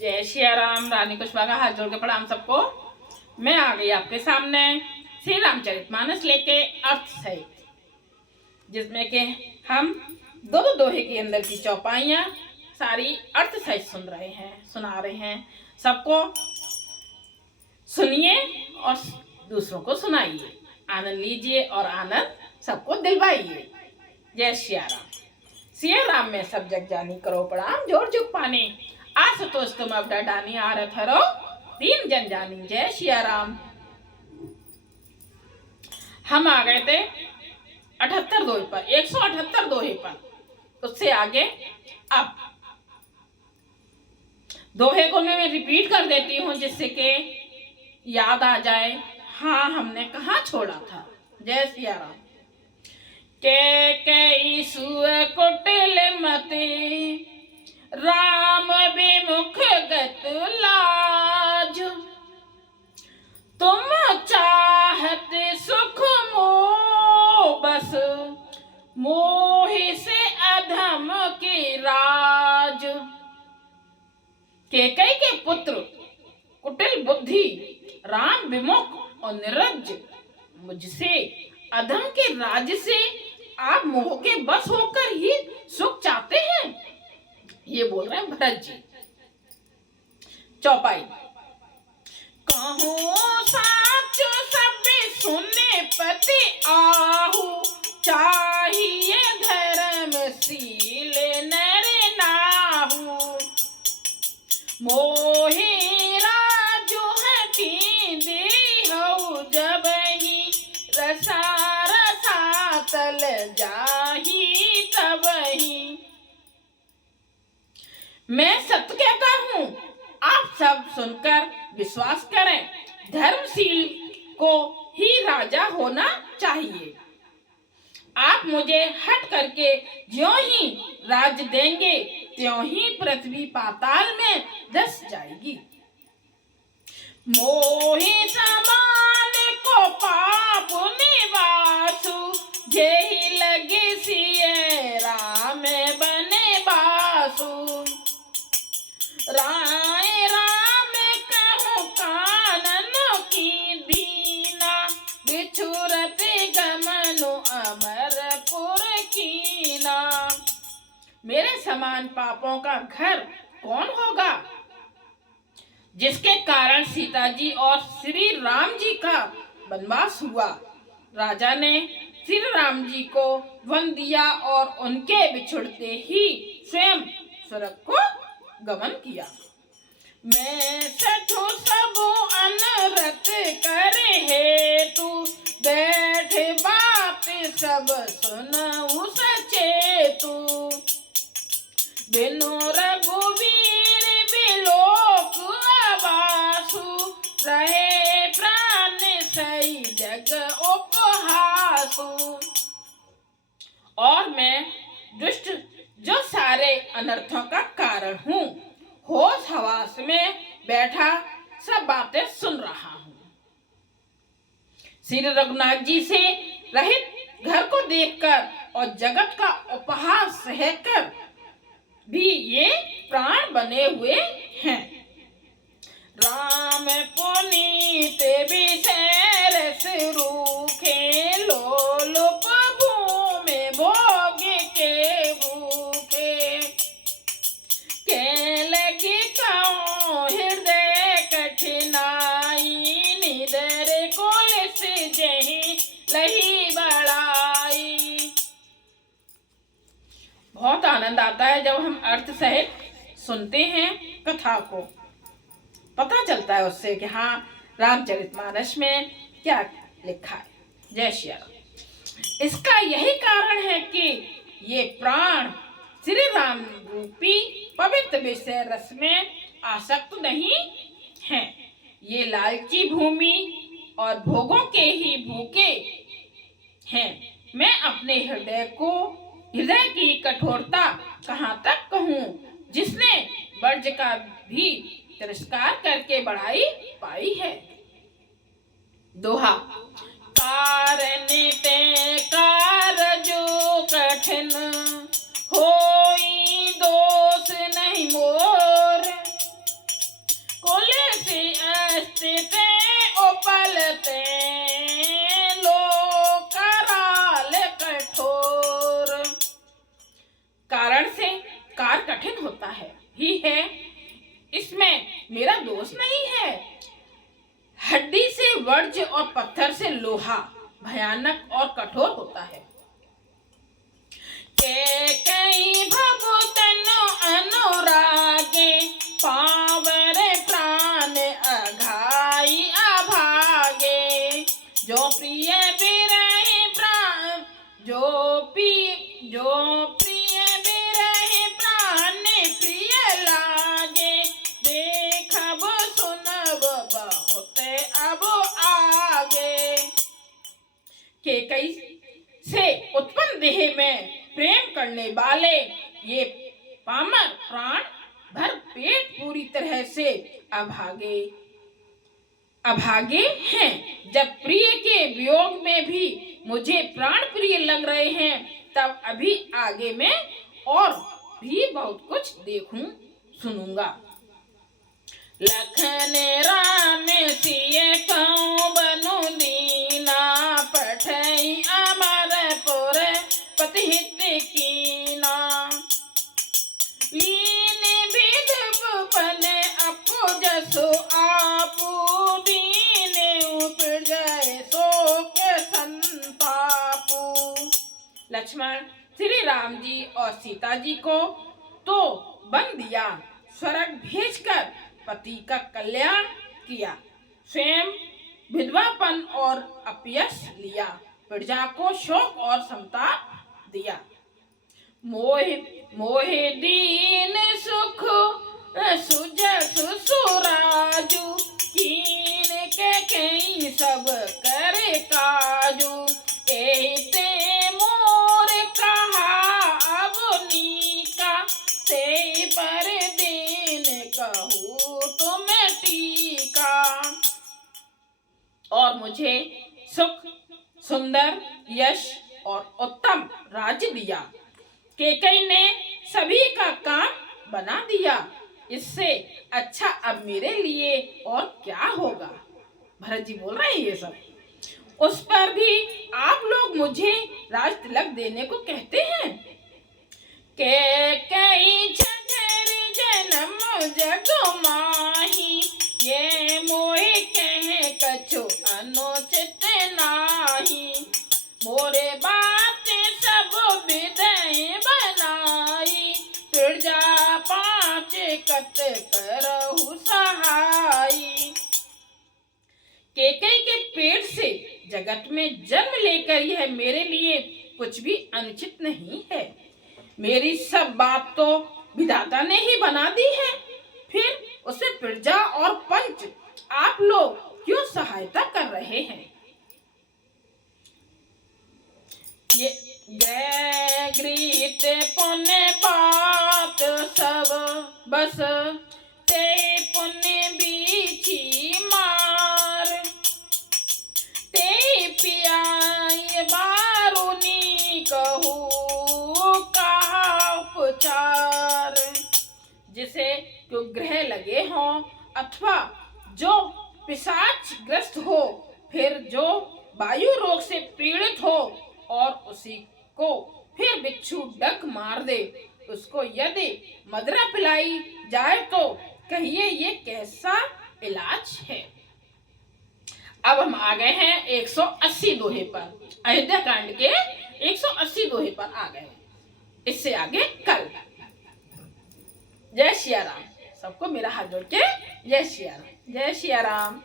जय सिया राम। रानी कुशवाहा हाथ जोड़ के प्रणाम सबको। मैं आ गई आपके सामने श्री रामचरितमानस लेके अर्थ सहित, जिसमें के हम दो दोहे के अंदर की चौपाइयाँ सारी अर्थ सहित सुना रहे हैं। सबको सुनिए और दूसरों को सुनाइए, आनंद लीजिए और आनंद सबको दिलवाइए। जय सिया राम। सिया राम में सब जग जानी करो प्रणाम, जोड़ जुग पाने आसुतोष तुम अब डानी आरत हरो तीन जन जानी। जय सिया राम। हम आ गए थे 78 दोहे पर, 178 दोहे पर। उससे आगे अब दोहे को मैं रिपीट कर देती हूँ जिससे कि याद आ जाए हाँ हमने कहाँ छोड़ा था। जय सिया राम। के सुअ कुटिल मते राम विमुख गत लाज, तुम चाहत सुख मोह बस मोहि से अधम की राज। केकई के पुत्र कुटिल बुद्धि राम विमुख और निर्लज्ज, मुझसे अधम के राज्य से आप मोह के बस होकर ही सुख चाहते हैं। ये बोल रहे हैं भरत जी। चौपाई। कहूँ साचो सब सुने पति आहू, चाहिए धर्मशील नर नाहू। मोहि राजो हठी देहु, जब ही रसा रसा तल जाही तब ही। मैं सत्य कहता हूँ, आप सब सुनकर विश्वास करें। धर्मशील को ही राजा होना चाहिए। आप मुझे हट करके ज्यों ही राज देंगे त्यों ही पृथ्वी पाताल में धस जाएगी। मोहि समान को पाप निवासु, जेहि लगे सिय राम बने बासु। राय राम कहूँ कानन की दीना, बिछुरत गमनु अमरपुर कीना। मेरे समान पापों का घर कौन होगा, जिसके कारण सीता जी और श्री राम जी का वनवास हुआ। राजा ने श्री राम जी को वन दिया और उनके बिछुड़ते ही स्वयं स्वर्ग को गमन किया। मैं सठो सबो अनरत करे हेतु, बैठ बात सब सुनऊ सचेतु। बिनु रघुवीर बिलोक आवासु, रहे प्राण सही जग उपहासु। और मैं दुष्ट जो सारे अनर्थों का कारण हूँ, होश हवास में बैठा सब बातें सुन रहा हूँ। श्री रघुनाथ जी से रहित घर को देखकर और जगत का उपहास सहकर भी ये प्राण बने हुए हैं। राम पुनीत विषरस रूखे, लोलुप भूमि भोग के भूखे। के लगी कहूँ हृदय कठिनाई, निदर कुलिस जही लही बड़ाई। बहुत आनंद आता है जब हम अर्थ सहित सुनते हैं कथा को। पता चलता है उससे कि हाँ रामचरितमानस में क्या लिखा है। जय श्री राम। इसका यही कारण है कि ये प्राण श्री राम रूपी पवित्र विषय रस में आसक्त नहीं हैं। ये लालची भूमि और भोगों के ही भूखे हैं। मैं अपने हृदय की कठोरता कहाँ तक कहूँ, जिसने वर्ज का भी तिरस्कार करके बढ़ाई पाई है। दोहा। कारण ते कारजो कठिन, होई दोष नहीं मोर। है, इसमें मेरा दोष नहीं है। हड्डी से वज्र और पत्थर से लोहा भयानक और कठोर होता है। कई भगुतनो अनुरागे पावर प्राण अघाई अभागे। जो प्रिय बिरहि प्राण जो प्रिय बिरहि प्राण प्रिय लागे। देखब सुनब बहुत अब आगे। केकई से उत्पन्न देह में प्रेम करने वाले ये पामर प्राण भर पेट पूरी तरह से अभागे हैं। जब प्रिय के वियोग में भी मुझे प्राण प्रिय लग रहे हैं, तब अभी आगे मैं और भी बहुत कुछ देखूं सुनूंगा। लखन राम सिय कहूं बनु दीना। पठई अमरपुर पतिहित कीना। लीन विध भूपन अपु जसु आपू। दीन उपड़ जाए शोक संतापू। लक्ष्मण श्री राम जी और सीता जी को तो बन दिया, स्वर्ग भेजकर पति का कल्याण किया, स्वयं विधवापन और अपयश लिया, प्रजा को शोक और संताप दिया। मोह दीन सुख सुजसु सुराजू। कीन के कई सब करे काजू। एते मोर कहा अब नीका। ते पर दीन कहूँ तुम टीका। और मुझे सुख, सुंदर, यश और उत्तम राज्य दिया। केकई ने सभी का काम बना दिया। इससे अच्छा अब मेरे लिए और क्या होगा। भरत जी बोल रहे हैं ये सब। उस पर भी आप लोग मुझे राज तिलक देने को कहते हैं। केकई झगर जन्म जग माही। ये मोहे कहे कछु अनुचित नाही। मोरे बात सब विदय बनाई। प्रजा पाँच कत करहु सहाई। केकई के पेट से जगत में जन्म लेकर यह मेरे लिए कुछ भी अनुचित नहीं है। मेरी सब बात तो विधाता ने ही बना दी है, फिर उसे प्रजा और पंच आप लोग क्यों सहायता कर रहे हैं। ये गृहित पुण्य बात सब बस। ते पुण्य बीछी मार। ते पियाई बारुनी कहूँ कहा उपचार। जिसे जो ग्रह लगे हों अथवा जो पिशाच ग्रस्त हो, फिर जो वायु रोग से पीड़ित हो और उसी को फिर बिच्छू डंक मार दे, उसको यदि मदरा पिलाई जाए तो कहिए ये कैसा इलाज है। अब हम आ गए हैं 180 दोहे पर। अयोध्या कांड के 180 दोहे पर आ गए। इससे आगे कल। जय सिया राम। सबको मेरा हाथ जोड़ के जय सिया राम, जय सिया राम।